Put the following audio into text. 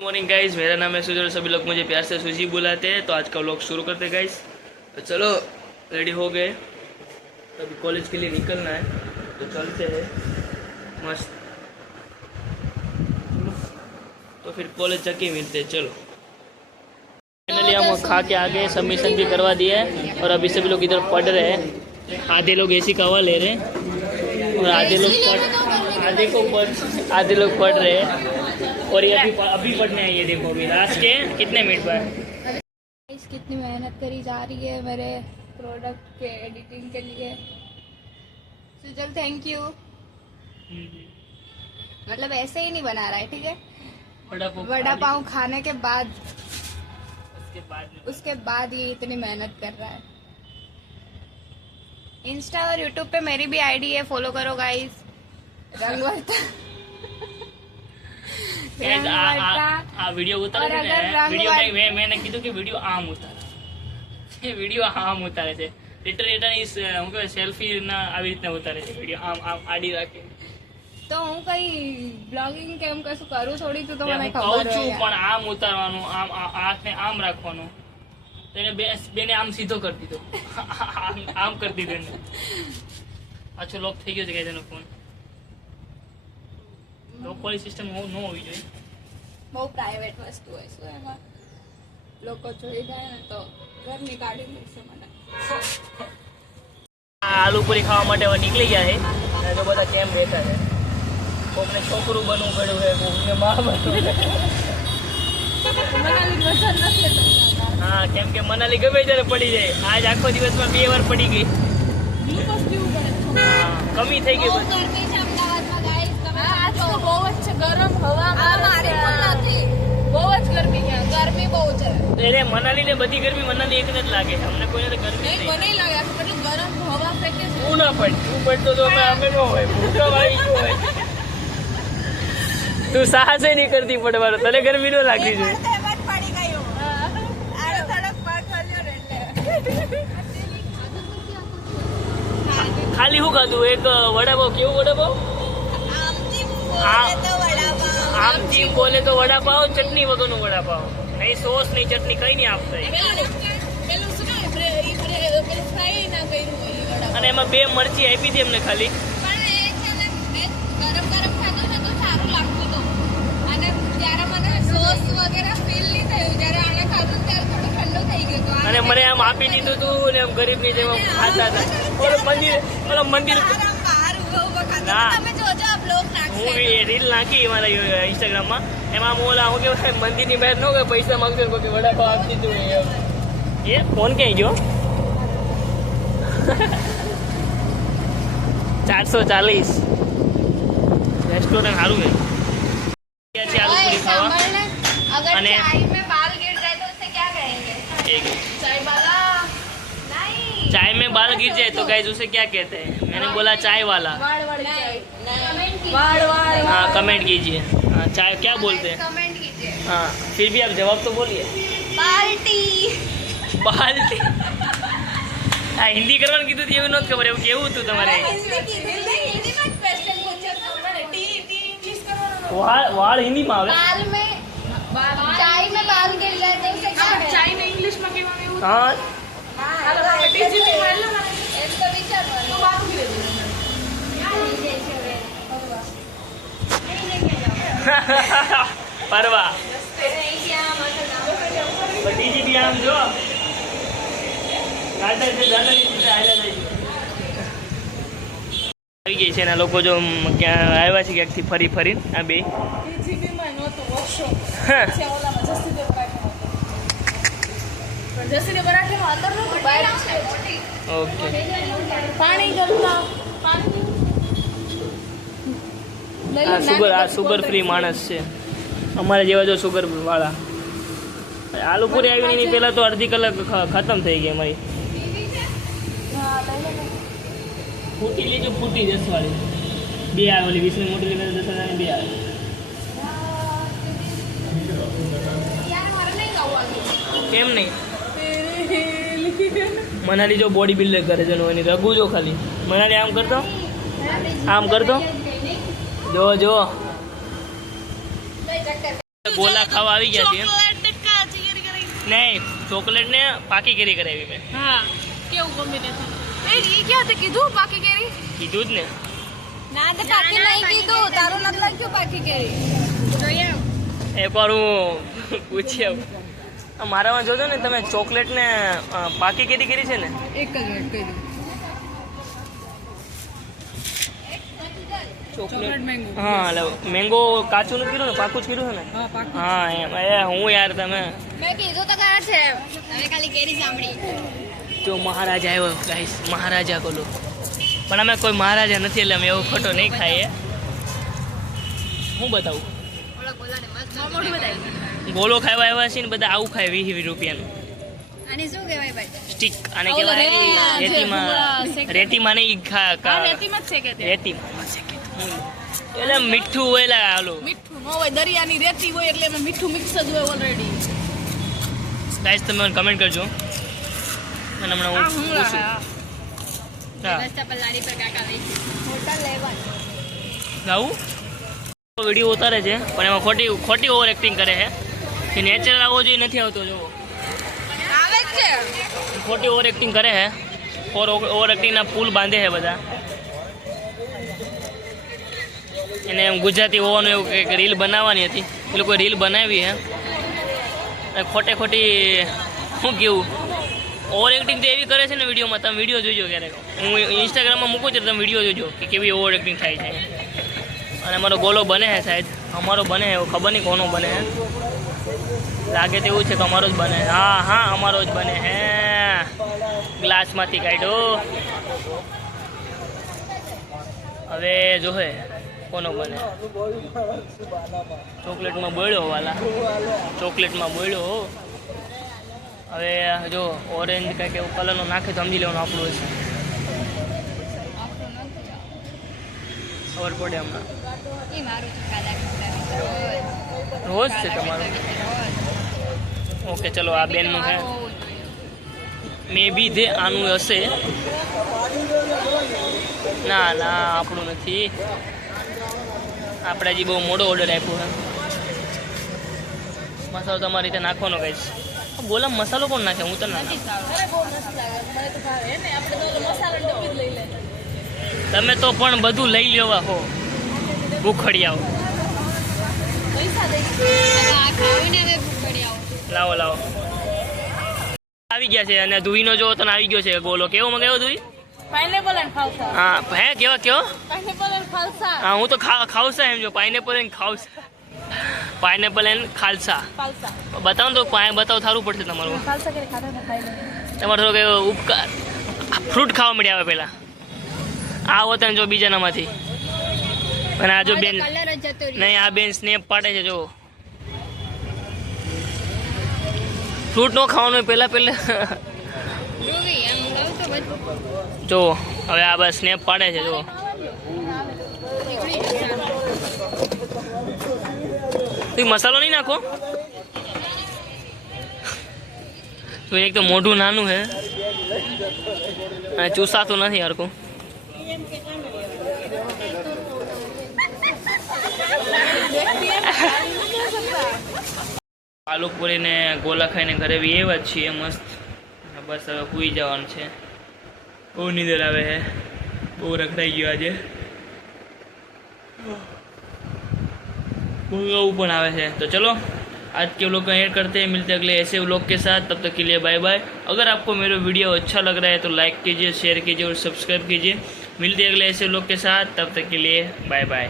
Morning guys, मेरा नाम है सुजी और सभी लोग मुझे प्यार से सुजी बुलाते हैं। तो आज का व्लॉग शुरू करते हैं गाइस। तो चलो रेडी हो गए, तो अभी कॉलेज के लिए निकलना है, तो चलते हैं मस्त। तो फिर कॉलेज जाके मिलते हैं। चलो फाइनली हम खा के आ गए, सबमिशन भी करवा दिया है और अभी सभी लोग इधर पढ़ रहे हैं। आधे लोग एसी का हवा ले रहे हैं और आधे लोग पढ़ रहे हैं। और ये अभी पढ़ने आई है। देखो अभी लास्ट के कितने मिनट बाद कितनी मेहनत करी जा रही है मेरे प्रोडक्ट के एडिटिंग के लिए। Sujal thank you. मतलब ऐसे ही नहीं बना रहा है, ठीक है। वड़ा पाव खाने के बाद उसके बाद ये इतनी मेहनत कर रहा है। इंस्टा और यूट्यूब पे मेरी भी आईडी है, फॉलो करो गाइस। रंगवर्ता वीडियो उतारे वीडियो में मैंने कीधું કે વિડિયો આમ ઉતારે વિડિયો આમ ઉતારે છે લિટરલી હું કે સેલ્ફી ના આવી રીતના ઉતારે છે વિડિયો આમ આડી રાખે તો હું કઈ બ્લોગિંગ કેમ કશું કરું થોડી તો મને કહું ખબર છું છે પણ આમ ઉતારવાનું આમ હાથને આમ રાખવાનું તેને બેને આમ સીધો કરી દીધો આમ કરી દીધો એને પાછો લોક થઈ ગયો છે ગાઈસ એનો ફોન લોકવાળી સિસ્ટમ ન હોવી જોઈએ બહુ પ્રાઇવેટ વસ્તુ હોય છે એમાં લોકો જોઈ જાય ને તો ઘરની કાઢી મૂકશે મને આલુ પૂરી ખાવા માટે હવે નીકળી ગયા છે જો બધા કેમ બેઠા છે કોકને છોકરું બનવું પડ્યું છે કોકને મા બનવું હા કેમ કે મનાલી ગમે ત્યારે પડી જાય આજ આખો દિવસમાં 2 વાર પડી ગઈ કમી થઈ ગઈ ગરમ હવા બહુ જ ગરમી છે ગરમી બહુ છે એટલે મનાલી ને બધી ગરમી મનાલી એક જ લાગે છે અમને કોઈને તો ગરમી નહીં મને લાગે કેટલી ગરમ હવા ફેંકે છે હું ના પડ તું પડતો તો અમે નો હોય ભૂકા વાળી ગયો હોય તું સાહસ નહીં કરતી પડવાનો તને ગરમી નો લાગી જોઈએ પડી ગયો આડો થોડો પગ મળ્યો રે ખાલી શું ખાધું એક વડાપાવ કેવું વડાપાવ આમથી બોલે તો વડાપાવ ચટણી વગરનો વડાપાવ નહીં સોસ નહીં ચટણી કઈ નહીં આપતા અને એમાં 2 મરચી આપી હતી એમને ખાલી અને મને આમ આપી દીધું તું ને આમ ગરીબ ની જેમ ખાતા હતા મંદિર હું રીલ નાખી મારા ઇન્સ્ટાગ્રામમાં એમાં ઓલા હું કે મંદિરની બહાર ન ગયો પૈસા માંગતો કોઈ વડાપાવ આપી દીધું એ ફોન ક્યાંય ગયો 440 રેસ્ટોરન્ટ સારું છે આલુ પૂરી ખાવા અને चाय में बाल गिर जाए तो गाइस उसे क्या कहते हैं मैंने बोला चाय वाला हाँ कमेंट कीजिए हाँ चाय क्या बोलते हैं हाँ फिर भी आप जवाब तो बोलिए बाल्टी हाँ हिंदी करवाने की तो ये भी नोट खबर है केवू तू तुम्हारे वाल हिंदी में आवे चाय में बाल गिर जाए तो उसे क्या कहते हैं चाय में इंग्लिश में केवा हाँ परवा बटीजी भी आम जो આવી ગઈ છે એના લોકો જો ક્યાં આવ્યા છે ક્યાંકથી ફરી ફરીને આ બે સુગર ફ્રી માણસ છે અમારે જેવા જો સુગર વાળા આલુ પૂરી આવીને એની પહેલા તો અડધી કલાક ખતમ થઈ ગઈ અમારી ફૂટી લીધું ફૂટી 10 વાળી 2 આવે ઓલી 20 ની મોટી લીધે 10 વાળી 2 આવે કેમ નહીં મનાલી જો બોડી બિલ્ડર કરે છે એની રગુ જો ખાલી મનાલી આમ કરતો જો ગોલા ખાવા આવી ગયા છીએ નહીં ચોકલેટ ને પાકી કેરી કરાવી મેં હા કેવું કોમ્બિનેશન એ ક્યાં તે કીધું પાકી કેરી કીધું જ ને ના તો પાકી નહીં કીધું તારું નથી લખ્યું પાકી કેરી જોઈએ એકવાર હું પૂછી આવું મારામાં જોજો ને તમે ચોકલેટ ને પાકી કેરી કરી છે ને એક જ મિનિટ કહી દઉં ચોકલેટ મેંગો હા એટલે મેંગો કાચું નથી કર્યું ને પાકું જ કર્યું છે ને હા પાકી હા એમ એ હું યાર તમે મેં કીધું તો કયા છે તમે ખાલી કેરી સાંભળી જો મહારાજા આવ્યો ગાઈસ મહારાજા બોલો પણ અમે કોઈ મહારાજા નથી એટલે અમે એવો ખોટો નહીં ખાઈએ હું બતાવું મોટું બતાવી ગોલો ખાવા આવ્યા છે ને બધા આવું ખાય 20 રૂપિયાનું આને શું કહેવાય ભાઈ સ્ટીક આને કહેવાય રેતીમાં નહીં રેતીમાં જ છે કે તે રેતીમાં એટલે મીઠું હોય લા હાલો મીઠું ન હોય દરિયાની રેતી હોય એટલે એમાં મીઠું મિક્સ જ હોય ઓલરેડી ગાઈસ તમે મને કમેન્ટ કરજો અને હમણાં હું પૂછું હા રસ્તા પર લારી પર કાકા વેચે હોટલ લેવાનું ગાવું વિડીયો ઉતારે છે પણ એમાં ખોટી ઓવર એક્ટિંગ કરે છે કે નેચરલ આવો જોઈએ નથી આવતો જો આવે જ છે ખોટી ઓવર એક્ટિંગ કરે છે ઓવર એક્ટિંગના પુલ બાંધે છે બધા એને એમ ગુજરાતી હોવાનું એવું કંઈક રીલ બનાવવાની હતી એ લોકોએ રીલ બનાવી છે ખોટી શું કેવું ઓવર એક્ટિંગ તો એવી કરે છે ને વિડીયોમાં તમે વિડીયો જોજો ક્યારેક હું ઇન્સ્ટાગ્રામમાં મૂકું છું તમે વિડીયો જોજો કે કેવી ઓવર એક્ટિંગ થાય છે અને અમારો ગોલો બને છે સાહેબ અમારો બને છે એવું ખબર નહીં કોનો બને છે લાગે તેવું છે કે અમારો જ બને હા હા અમારો જ બને હે ગ્લાસમાંથી કાઢ્યો હવે જોહે કોનો બને ચોકલેટમાં બોળ્યો વાલા ચોકલેટમાં બોળ્યો હવે જો ઓરેન્જ કંઈક એવું કલરનો નાખે તો સમજી લેવાનું આપણું હશે ખબર પડે હમણાં એ મારું છે કાલા રોજ છે તમારું ઓકે ચલો આ બેનનું છે મે બી દે આનું હશે ના ના આપણું નથી આપણે હજી બહુ મોડો ઓર્ડર આપ્યો છે મસાલો તમારી રીતે નાખવાનો કહીશ બોલા મસાલો કોણ નાખે હું તો નાખું તમે તો પણ બધું લઈ લેવા હો ભૂખડિયાઓ લાવો લાવો આવી ગયા છે અને દુઈનો જો તને આવી ગયો છે ગોલો કેવો મંગાવ્યો દુઈ પાઇનેપલ એન્ડ ખાઉસા હા હે કેવો પાઇનેપલ એન્ડ ખાઉસા હા હું તો ખાઉસા એમ જો પાઇનેપલ એન્ડ ખાઉસા પાઇનેપલ એન્ડ ખાલસા ખાઉસા બતાવો તો બતાવો સારું પડશે તમારું ખાઉસા કે ખાતા તો ખાઈ લે તમારો થોડો કયો ઉપકાર ફ્રૂટ ખાવા મળ્યા આવે પહેલાં આ હોતા જો બીજાનામાંથી અને આ જો બેન કલર જ જતો રહ્યો નહીં આ બેન સ્નેપ પાડે છે જો ફ્રૂટ નો ખાવાનું પહેલા જોવી આમ લાવ તો બધું જો હવે આ બસ સ્નેપ પાડે છે જો તું મસાલો નહીં નાખો તો એક તો મોઢું નાનું છે અને ચૂસાતું નથી હરખું પાલકપુરી ને ગોલા ખાઈને ઘરે બી એવા જ છીએ મસ્ત બસ હવે સૂઈ જવાનું છે બહુ નીંદર આવે છે બહુ રખડાઈ ગયો આજે ઊંઘ પણ આવે છે तो चलो आज के व्लॉग को एंड करते हैं मिलते हैं अगले ऐसे व्लॉग के साथ तब तक के लिए बाय बाय अगर आपको मेरा वीडियो अच्छा लग रहा है तो लाइक कीजिए शेयर कीजिए और सब्सक्राइब कीजिए मिलते हैं अगले ऐसे व्लॉग के साथ तब तक के लिए बाय बाय